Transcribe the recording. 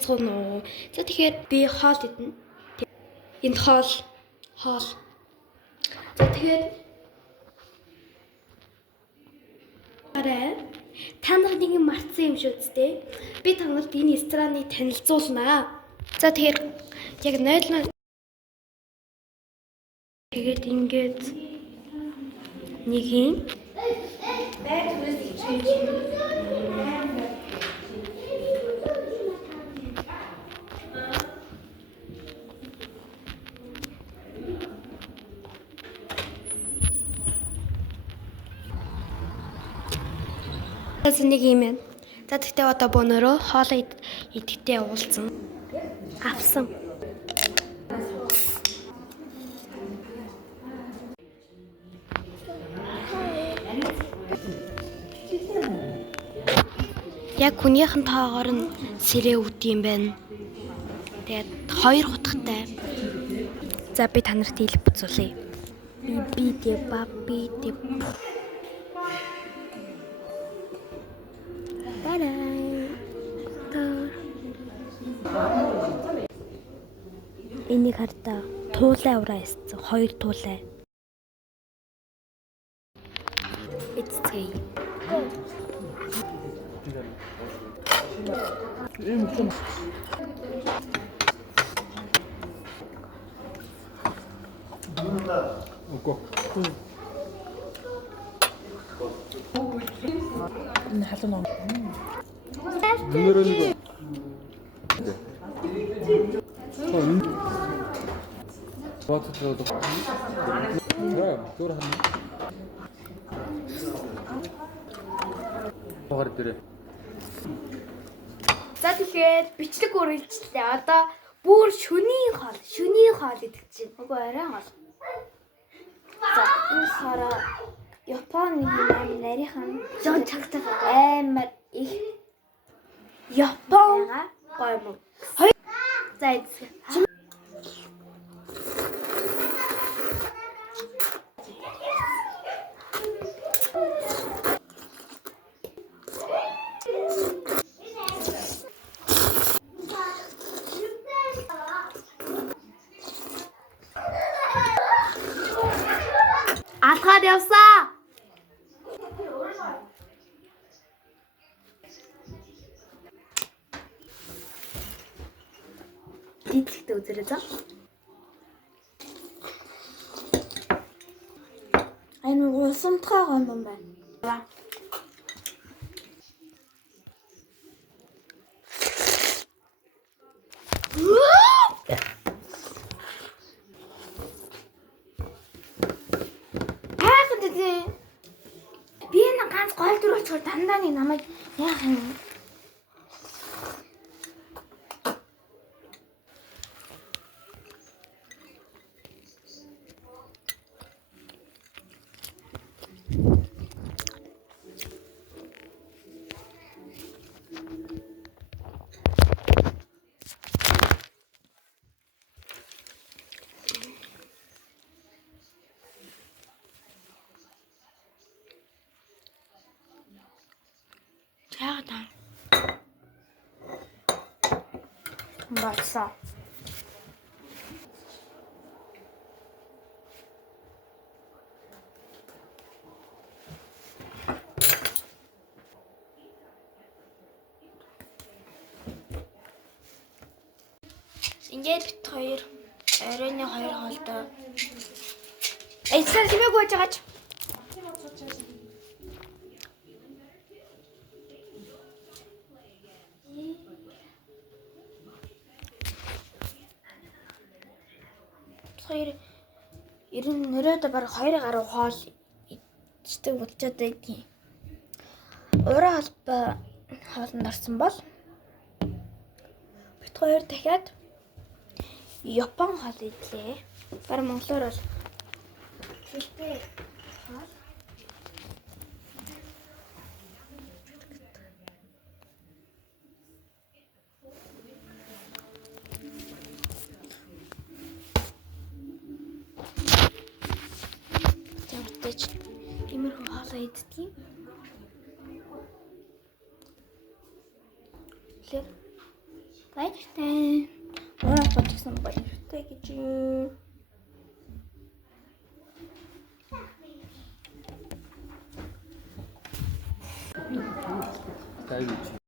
язгуурна уу. За тэгэхээр би хоол идэнэ. Энд хоол. За тэгэхээр та нар нэг юм мартсан юм шүү дээ. Би танарт энэ рестораныг танилцуулнаа. За тэгэхээр яг нойлно. Тэгээд ингээд нэг юм нэг юм байна. За тэгтээ одоо бөөнөрөө хоолоо идэхдээ уулзсан. Авсан. Яг хүнийхэн тоогоор нь сэрээ үүд юм байна. Тэгээд 2 хутгатай. За би танарт хэлб үзүүлье. Би дэ баби дэ. Энийг хардаа туулай ураа эсцэн 2 туулай. Эцгээ. Oké. Энэ халуун нөө. Нэрэлгүй. Баттроод. Түр хана. Багаар дээрээ. За тэгэхээр бичлэг үргэлжлээ. Одоо бүр шөнийн хоол идэх чинь. Үгүй арай хоол. За энэ сараа Японы нарийнхан жон чагтаа амар их Япон гоё юм. За эцэг. Алхаад явсаа. Идэлтэй үзэрэй за. Энэ уусамтгай юм байна. Би энэ ганц гол дүр очихоор дандаа нэг намайг яах юм. Яагаад Болсоо. ингээд бит хоёр оройны 2 хоолтой. Эцэг хэмээгүй байж байгаач. Хоёр 90 баг 2 гаруй хоол иддэг болчиход байдгийн. Ураа холбоо хоолнд орсон бол бит хоёр дахиад Япон хоол идлээ. Бараг монголоор бол хэлтэй хоол. Тэгж иймэрхүү хоолоо иддэг. Тэгэхээр Баяртай. Уурах гэсэн баяртай гэж юу. Дай үчи.